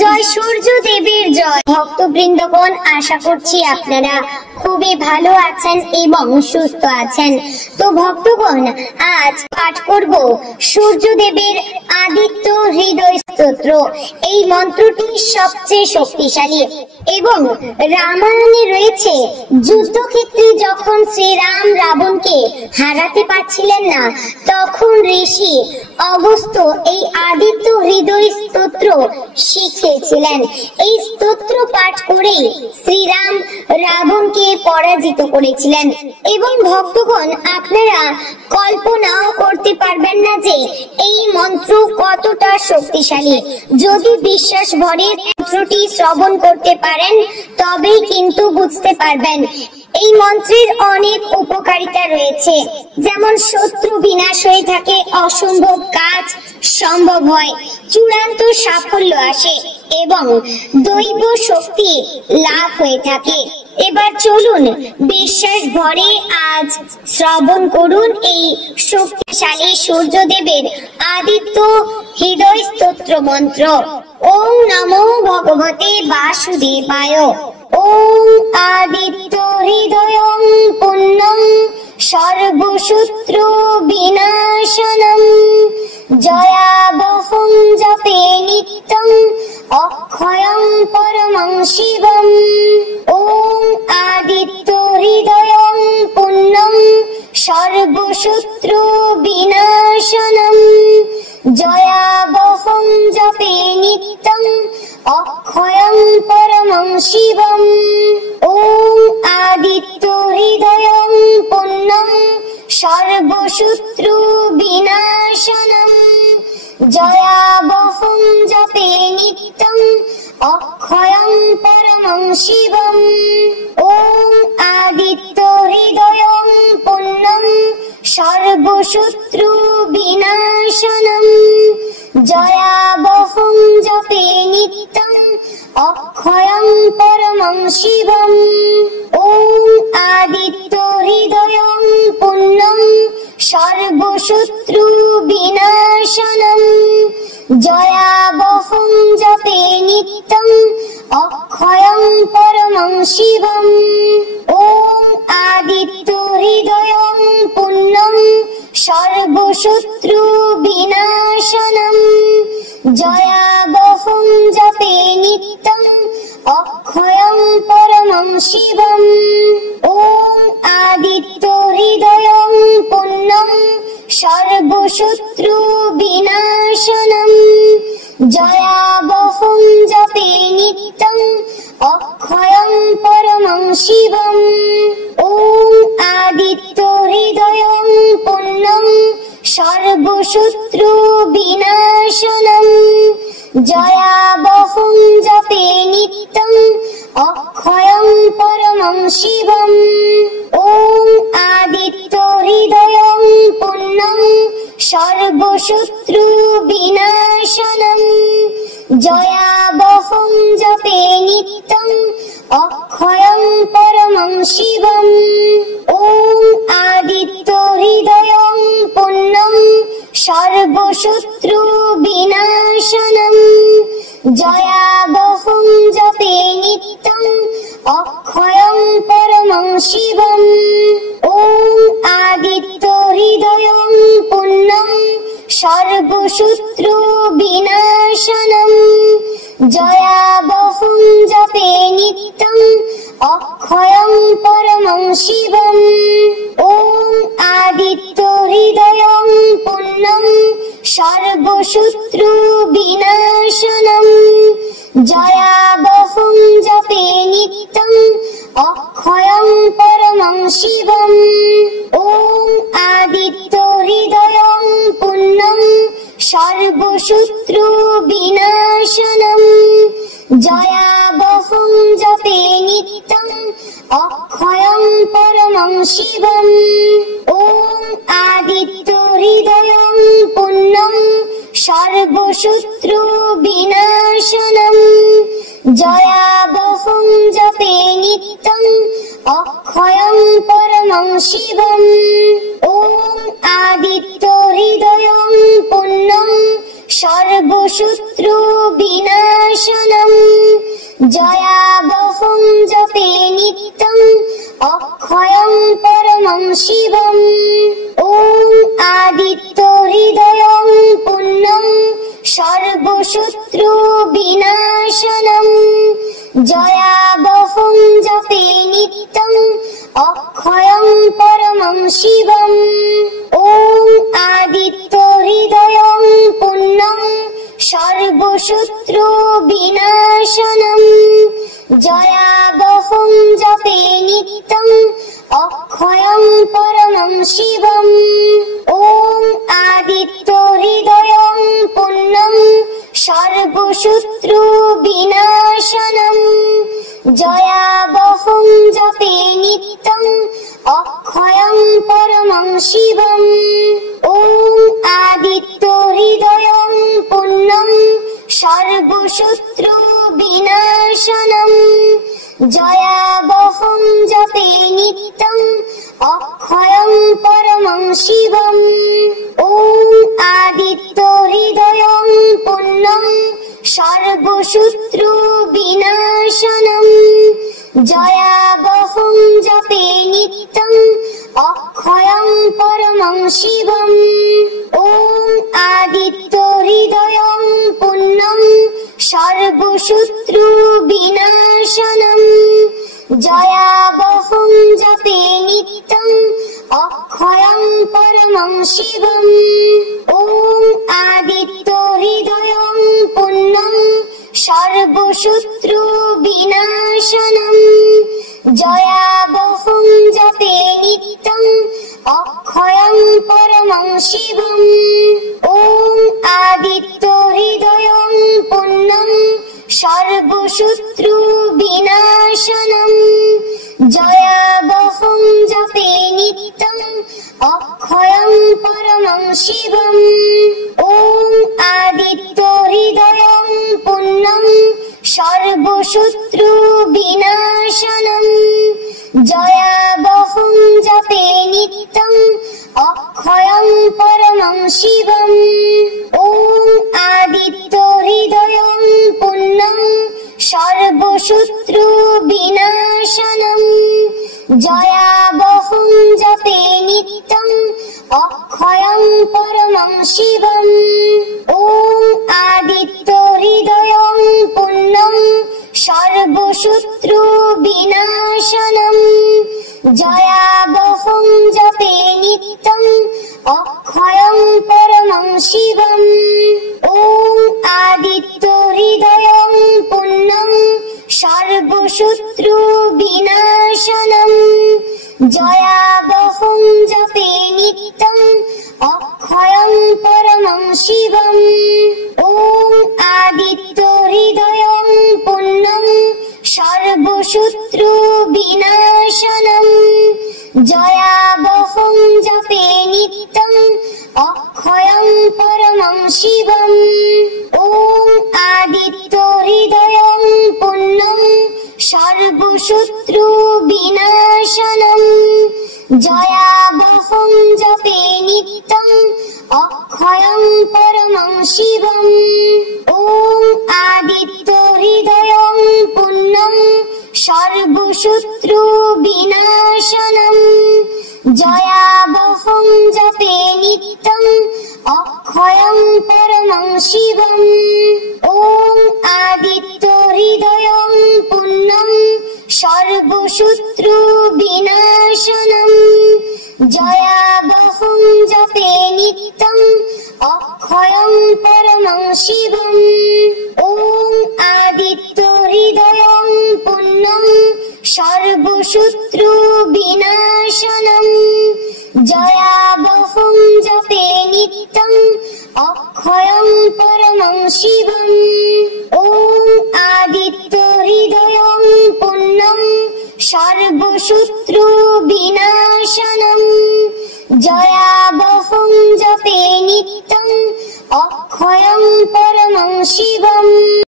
জয় সূর্য দেবের জয়। ভক্তবৃন্দগণ, আশা করছি আপনারা খুবই ভালো আছেন এবং সুস্থ আছেন। তো ভক্তগণ, আজ পাঠ করব সূর্যদেবের আদিত্য হৃদয় স্তোত্র। এই মন্ত্রটি সবচেয়ে শক্তিশালী এবং রামায়ণে রয়েছে যুদ্ধক্ষেত্রে যখন শ্রীরাম রাবণকে হারাতে পারছিলেন না, তখন ঋষি অগস্ত্য এই আদিত্য হৃদয় স্তোত্র শিখিয়েছিলেন। এই স্তোত্র পাঠ করেই শ্রীরাম রাবণকে পরাজিত করেছিলেন। এবং ভক্তগণ, আপনারা কল্পনাও করতে পারবেন না যে এই মন্ত্র কতটা শক্তিশালী। যদি বিশ্বাস ভরে মন্ত্রটি শ্রবণ করতে পারেন, তবেই কিন্তু বুঝতে পারবেন। এই মন্ত্রের অনেক উপকারিতা রয়েছে, যেমন শত্রু বিনাশ হয়ে থাকে, অসম্ভব কাজ সম্ভব হয়, চূড়ান্ত সাফল্য আসে এবং দৈব শক্তি লাভ হয়ে থাকে। এবার চলুন বিশ্বাস ভরে আজ শ্রবণ করুন এই শক্তিশালী সূর্যদেবের আদিত্য হৃদয় স্তোত্র মন্ত্র। ওম নমো ভগবতে বাসুদেবায়। ওম আদিত্য হৃদয়ং পুণ্যং সর্বশত্রু বিনাশনম জয়াবহং জপে নিত্যং অক্ষয়ং পরমং শিবম। ওম আদিত্য হৃদয়ং পুণ্যং সর্বশত্রু বিনাশনম জয়াবহং জপে নিত্যং অক্ষয়ং পরমং শিবম। ওম আদিত্য হৃদয়ং পুণ্যং সর্বশত্রু বিনাশনম জয়াবহং জপে নিত্যং অক্ষয়ং পরমং শিবম। ওম আদিত্য হৃদয়ং পুণ্যং সর্বশত্রু বিনাশনম জয়াবহং জপে নিত্যং অক্ষয়ং পরমং শিবম। ওম আদিত্য হৃদয়ং পুণ্যং সর্বশত্রু বিনাশনম জয়াবহং জপে নিত্যং অক্ষয়ং পরমং শিবম। ওম আদিত্য হৃদয়ং পুণ্যং সর্বশত্রু বিনাশনম জয়াবহং জপে নিত্যং অক্ষয়ং পরমং শিবম। ওম আদিত্য হৃদয়ং পুণ্যং সর্বশত্রু বিনাশনম জয়াবহং জপে নিত্যং অক্ষয়ং পরমং শিবম। ওম আদিত্য হৃদয়ং পুণ্যং সর্বশত্রু বিনাশনম জয়াবহং জপে নিত্যং অক্ষয়ং পরমং শিবম। ওম আদিত্য হৃদয়ং পুণ্যং সর্বশত্রু বিনাশনম জয়াবহং জপে নিত্যং অক্ষয়ং পরমং শিবম। ওম আদিত্য হৃদয়ং পুণ্যং সর্বশত্রু বিনাশনম জয়াবহং জপে নিত্যং অক্ষয়ং পরমং শিবম। ওম আদিত্য হৃদয়ং পুণ্যং সর্বশত্রু বিনাশনম জয়াবহং জপে নিত্যং অক্ষয়ং পরমং শিবম। ওম আদিত্য হৃদয়ং পুণ্যং সর্বশত্রু বিনাশনম জয়াবহং জপে নিত্যং অক্ষয়ং পরমং শিবম। ওম আদিত্য হৃদয়ং পুণ্যং সর্বশত্রু বিনাশনম জয়াবহং জপে নিত্যং অক্ষয়ং পরমং শিবম। ওম আদিত্য হৃদয়ং পুণ্যং সর্বশত্রু বিনাশনম জয়াবহং জপে নিত্যং অক্ষয়ং পরমং শিবম। ওম আদিত্য হৃদয়ং পুণ্যং सर्वशत्रु विनाशनम् जयावहं जपे नित्यम् अक्षयं परमं शिवम् ॐ आदित्य हृदयं पुण्यं सर्वशत्रु विनाशनम् जयावहं जपे नित्यम् अक्षयं परमं शिवम् ॐ आदित्य हृदयं पुण्यं सर्वशत्रु विनाशनम् जयावहं जपे नित्यम् अक्षयं परमं शिवम् ॐ आदित्य हृदयं पुण्यं सर्वशत्रु विनाशनम् जयावहं जपे नित्यम् अक्षयं परमं शिवम् ॐ आदित्य हृदयं पुण्यं सर्वशत्रु विनाशनम् जयावहं जपे नित्यम् अक्षयं परमं शिवम् ॐ आदित्य हृदयं पुण्यं सर्वशत्रु विनाशनम् जयावहं जपे नित्यम् अक्षयं परमं शिवम् ॐ आदित्य हृदयं पुण्यं सर्वशत्रु विनाशनम् जयावहं जपे नित्यम् अक्षयं परमं शिवम् ॐ आदित्य हृदयं पुण्यं सर्वशत्रु विनाशनम् जयावहं जपे नित्यम् अक्षयं परमं शिवम् ॐ आदित्य हृदयं पुण्यं सर्वशत्रु विनाशनम् जयावहं जपे नित्यम् अक्षयं परमं शिवम् ॐ आदित्य हृदयं पुण्यं सर्वशत्रु विनाशनम् जयावहं जपे नित्यम् अक्षयं परमं शिवम् ॐ आदित्य हृदयं पुण्यं सर्वशत्रु विनाशनम् जयावहं जपे नित्यम् अक्षयं परमं शिवम् ॐ आदित्य हृदयं पुण्यं सर्वशत्रु विनाशनम् जयावहं जपे नित्यम् अक्षयं परमं शिवम् ॐ आदित्य हृदयं पुण्यं सर्वशत्रु विनाशनम् जयावहं जपे नित्यम् अक्षयं परमं शिवम् ॐ आदित्य हृदयं पुण्यं सर्वशत्रु विनाशनम् जयावहं जपे नित्यम् अक्षयं परमं शिवम् ॐ आदित्य हृदयं पुण्यं सर्वशत्रु विनाशनम् जयावहं जपे नित्यम् अक्षयं परमं शिवम् ॐ आदित्य हृदयं पुण्यं सर्वशत्रु विनाशनम् जयावहं जपे नित्यम् अक्षयं परमं शिवम् ॐ आदित्य हृदयं पुण्यं सर्वशत्रु विनाशनम् जयावहं जपे नित्यम् अक्षयं परमं शिवम् ॐ आदित्य हृदयं पुण्यं सर्वशत्रु विनाशनम् जयावहं जपे नित्यम् अक्षयं परमं शिवम् ॐ आदित्य हृदयं पुण्यं सर्वशत्रु विनाशनम् जयावहं जपे नित्यम् अक्षयं परमं शिवम्।